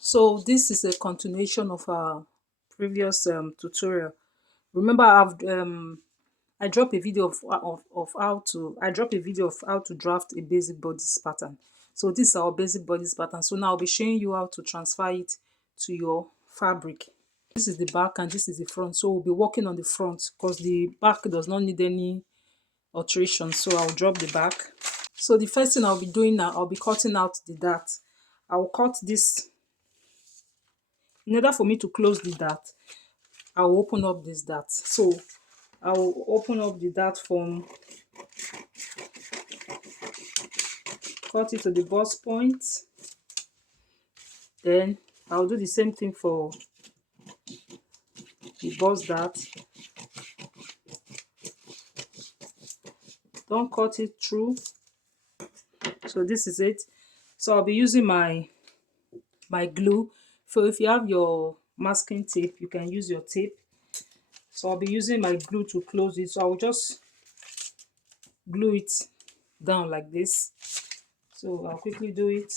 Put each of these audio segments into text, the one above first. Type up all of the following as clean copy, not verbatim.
So this is a continuation of our previous tutorial. Remember, I dropped a video of how to draft a basic bodice pattern. So this is our basic bodice pattern. So now I'll be showing you how to transfer it to your fabric. This is the back and this is the front. So we'll be working on the front because the back does not need any alteration. So I'll drop the back. So the first thing I'll be doing now, I'll be cutting out the dart. I'll cut this. In order for me to close the dart, I'll open up this dart. So I'll open up the dart from, cut it to the bust point. Then I'll do the same thing for the bust dart. Don't cut it through. So this is it. So I'll be using my glue. So if you have your masking tape, you can use your tape. So I'll be using my glue to close it. So I'll just glue it down like this. So I'll quickly do it.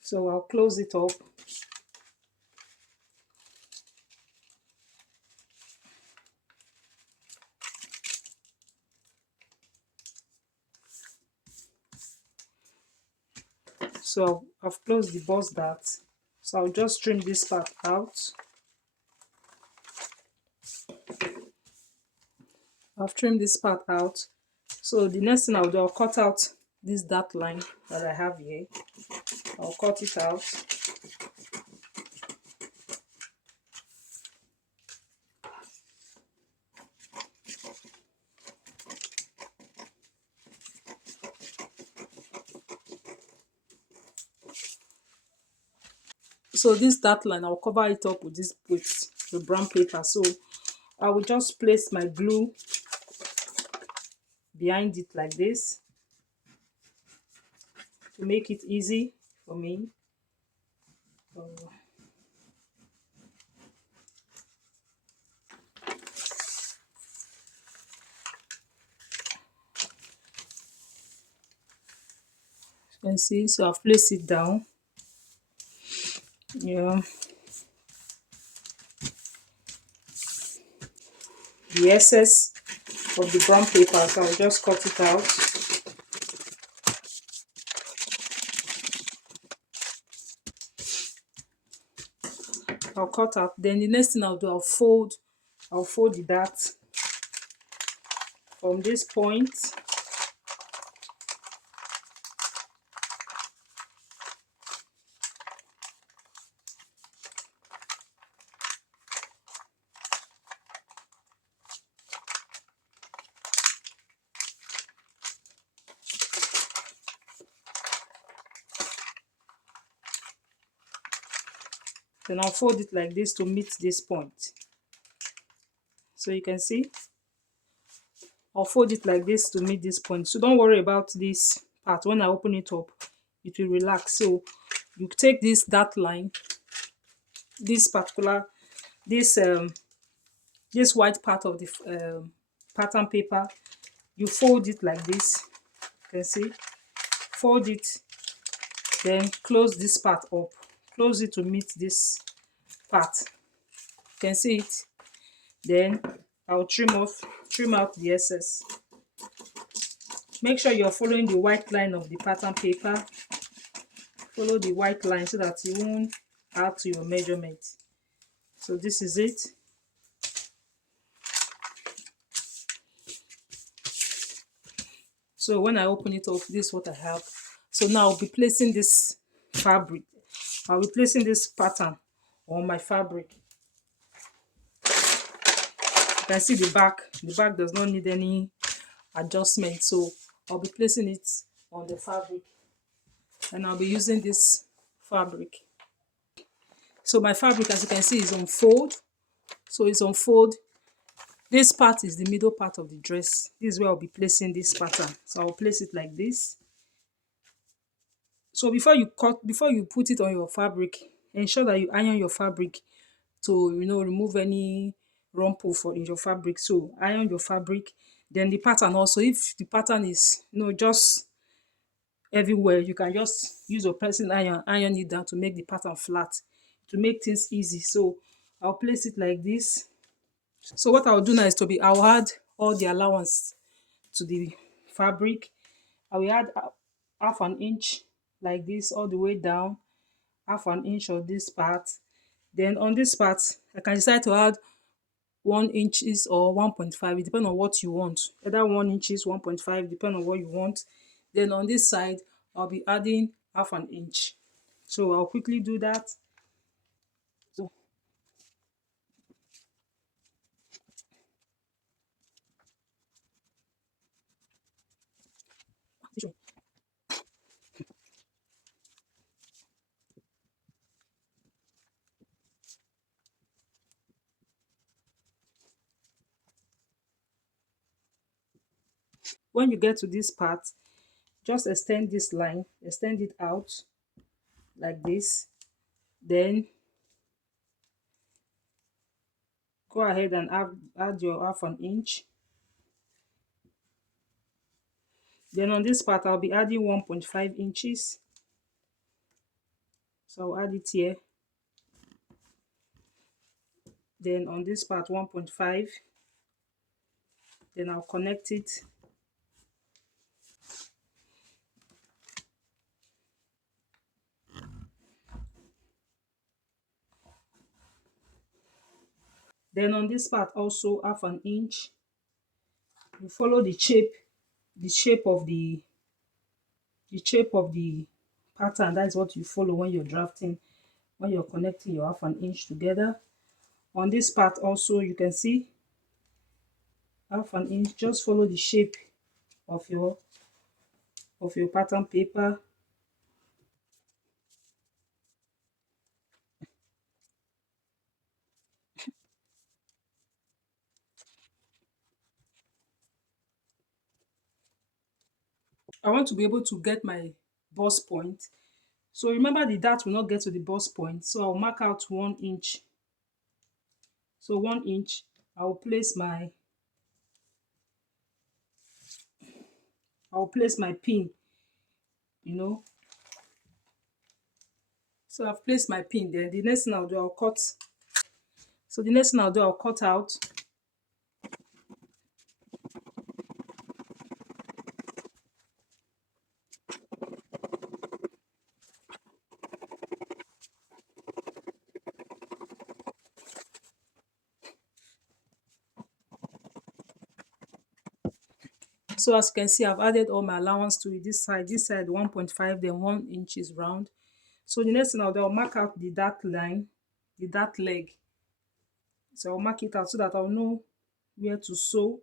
So I'll close it up. So I've closed the bust dart. So I'll just trim this part out. I've trimmed this part out. So the next thing I'll do, I'll cut out this dart line that I have here. I'll cut it out. So this dart line, I'll cover it up with this, with the brown paper. So I will just place my glue behind it like this to make it easy for me. You can see, so I've placed it down. Yeah. The excess of the brown paper, so I'll just cut it out. I'll cut out. Then the next thing I'll do, I'll fold the dart from this point. Then I'll fold it like this to meet this point. So you can see, I'll fold it like this to meet this point. So don't worry about this part. When I open it up, it will relax. So you take this dart line, this particular, this white part of the pattern paper, you fold it like this. You can see, fold it, then close this part up, close it to meet this part. You can see it. Then I'll trim out the excess. Make sure you're following the white line of the pattern paper. Follow the white line so that you won't add to your measurement. So this is it. So when I open it up, this is what I have. So now I'll be placing this fabric. I'll be placing this pattern on my fabric. You can see the back. The back does not need any adjustment. So I'll be placing it on the fabric. And I'll be using this fabric. So my fabric, as you can see, is on fold. So it's on fold. This part is the middle part of the dress. This is where I'll be placing this pattern. So I'll place it like this. So before you put it on your fabric, ensure that you iron your fabric to remove any rumple in your fabric. So iron your fabric, Then the pattern also, if the pattern is just everywhere, you can just use your pressing iron it down to make the pattern flat, to make things easy. So I'll place it like this. So what I'll do now is I'll add all the allowance to the fabric. I will add half an inch like this all the way down, half an inch of this part. Then on this part, I can decide to add 1 inches or 1.5. It depends on what you want. Either 1 inches, 1.5, depending on what you want. Then on this side, I'll be adding half an inch. So I'll quickly do that. So when you get to this part, just extend this line, extend it out like this. Then go ahead and add your half an inch. Then on this part, I'll be adding 1.5 inches. So I'll add it here. Then on this part, 1.5. Then I'll connect it. Then on this part also half an inch. You follow the shape of the pattern. That is what you follow when you're drafting, when you're connecting your half an inch together. On this part also, you can see half an inch. Just follow the shape of your pattern paper. I want to be able to get my bust point. So remember, the dart will not get to the bust point. So I'll mark out 1 inch. So 1 inch, I'll place my pin, you know. So I've placed my pin there. The next thing I'll do, I'll cut. So the next thing I'll do, I'll cut out. So as you can see, I've added all my allowance to it. This side 1.5, then 1 inch is round. So the next thing I'll do, I'll mark out the dart line, the dart leg. So I'll mark it out so that I'll know where to sew.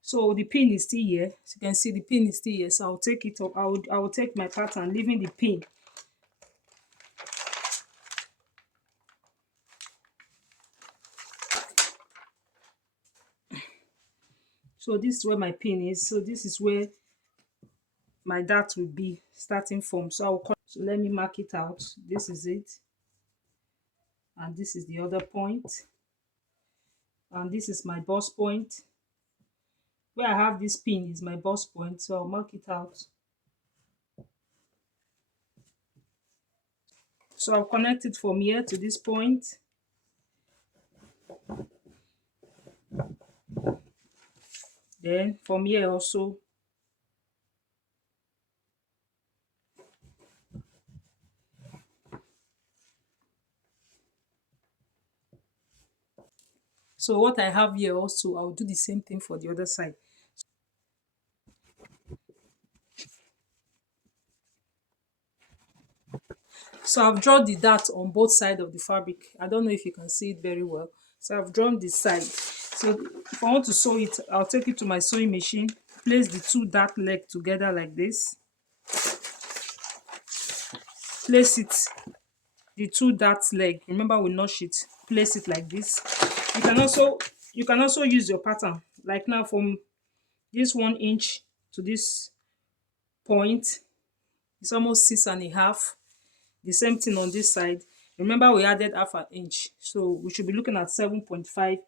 So the pin is still here. As you can see, the pin is still here. So I'll take it up. I will take my pattern, leaving the pin. So this is where my pin is. So this is where my dart will be starting from. So I'll cut. So let me mark it out. This is it. And this is the other point. And this is my bust point. Where I have this pin is my bust point. So I'll mark it out. So I'll connect it from here to this point. Then from here also, so what I have here also, I'll do the same thing for the other side. So I've drawn the dart on both sides of the fabric. I don't know if you can see it very well. So I've drawn this side. So if I want to sew it, I'll take it to my sewing machine, place the two dart leg together like this. Place it, the two dart leg. Remember, we notch it. Place it like this. You can also use your pattern. Like now, from this 1 inch to this point, it's almost 6.5. The same thing on this side. Remember we added half an inch, so we should be looking at 7.5.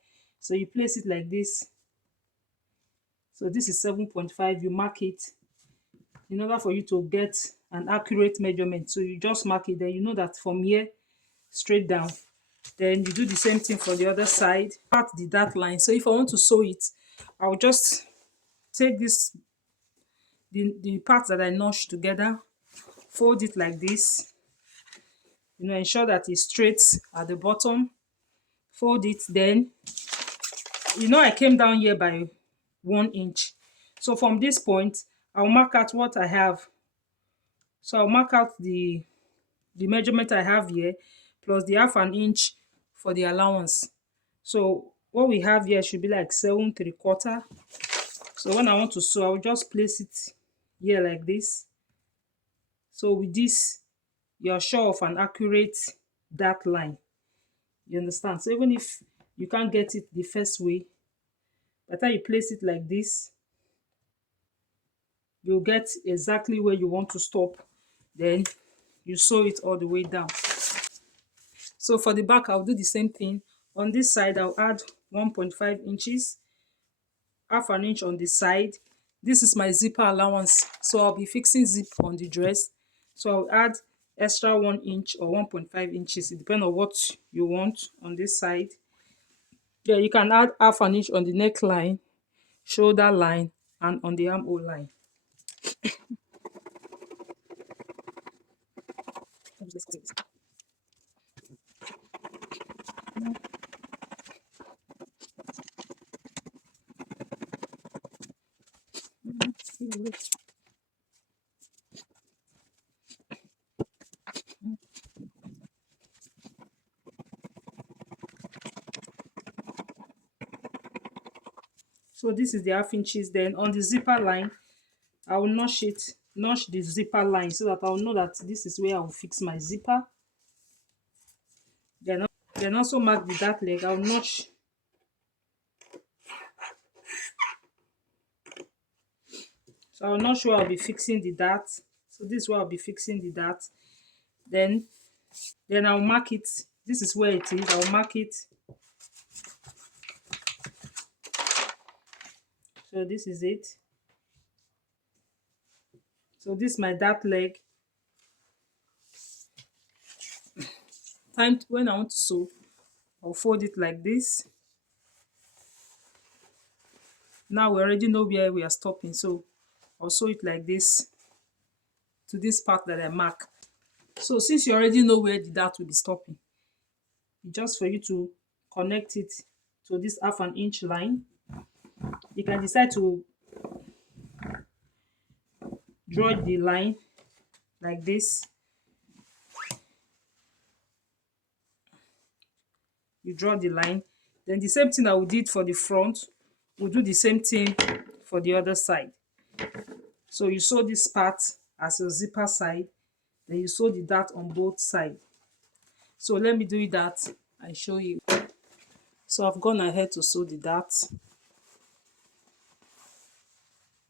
So you place it like this. So this is 7.5. You mark it in order for you to get an accurate measurement. So you just mark it, then you know that from here straight down. Then you do the same thing for the other side. Part the dart line. So if I want to sew it, I'll just take this, the parts that I notched together, fold it like this, ensure that it's straight at the bottom, fold it. Then I came down here by 1 inch. So from this point, I'll mark out what I have. So I'll mark out the measurement I have here plus the half an inch for the allowance. So what we have here should be like 7.75. So when I want to sew, I'll just place it here like this. So with this, you're sure of an accurate dart line. You understand? So even if you can't get it the first way, by the time you place it like this, you'll get exactly where you want to stop. Then you sew it all the way down. So for the back, I'll do the same thing. On this side, I'll add 1.5 inches, half an inch on the side. This is my zipper allowance, so I'll be fixing zip on the dress. So I'll add extra 1 inch or 1.5 inches. It depends on what you want on this side. Yeah, you can add half an inch on the neckline, shoulder line, and on the armhole line. So this is the half inches. Then on the zipper line, I will notch the zipper line so that I'll know that this is where I'll fix my zipper. Then also mark the dart leg. I'll notch. So I'll not sure I'll be fixing the dart. So this is where I'll be fixing the dart. Then I'll mark it. This is where it is. I'll mark it. So this is it. So this is my dart leg. When I want to sew, I'll fold it like this. Now we already know where we are stopping, so I'll sew it like this to this part that I mark. So since you already know where the dart will be stopping, it's just for you to connect it to this half an inch line. You can decide to draw the line like this. You draw the line. Then the same thing that we did for the front, we'll do the same thing for the other side. So you sew this part as your zipper side, then you sew the dart on both sides. So let me do that and show you. So I've gone ahead to sew the dart.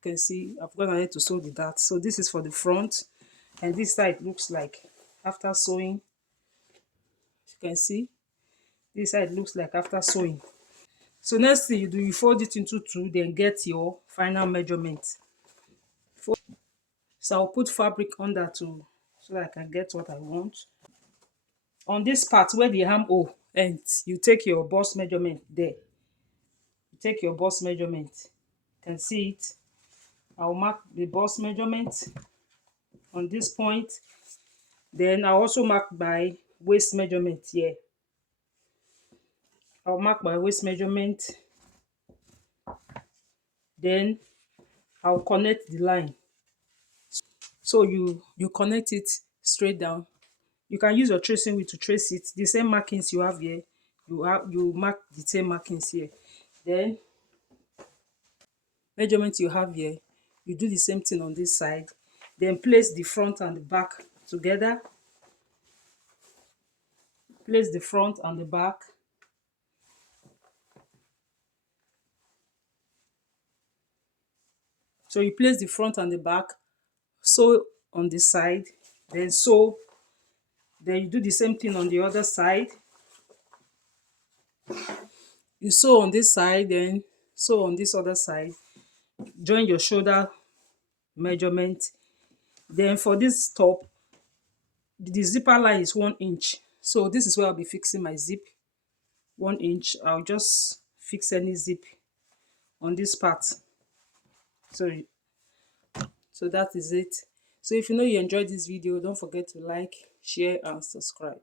You can see I've gone ahead to sew the dart. So this is for the front, and this side looks like after sewing. You can see this side looks like after sewing. So next thing you do, you fold it into two, then get your final measurement. So I'll put fabric under so that I can get what I want. On this part where the armhole ends, you take your bust measurement there. You take your bust measurement. You can see it. I'll mark the bust measurement on this point. Then I'll also mark my waist measurement here. I'll mark my waist measurement. Then I'll connect the line. So you connect it straight down. You can use your tracing wheel to trace it. The same markings you have here, you mark the same markings here. Then measurement you have here, you do the same thing on this side. Then place the front and the back together. Place the front and the back. So you place the front and the back, sew on the side, then sew Then you do the same thing on the other side. You sew on this side, then sew on this other side. Join your shoulder measurement. Then for this top, the zipper line is 1 inch. So this is where I'll be fixing my zip. 1 inch. I'll just fix any zip on this part. Sorry. So that is it. So if you know you enjoyed this video, don't forget to like, share and subscribe.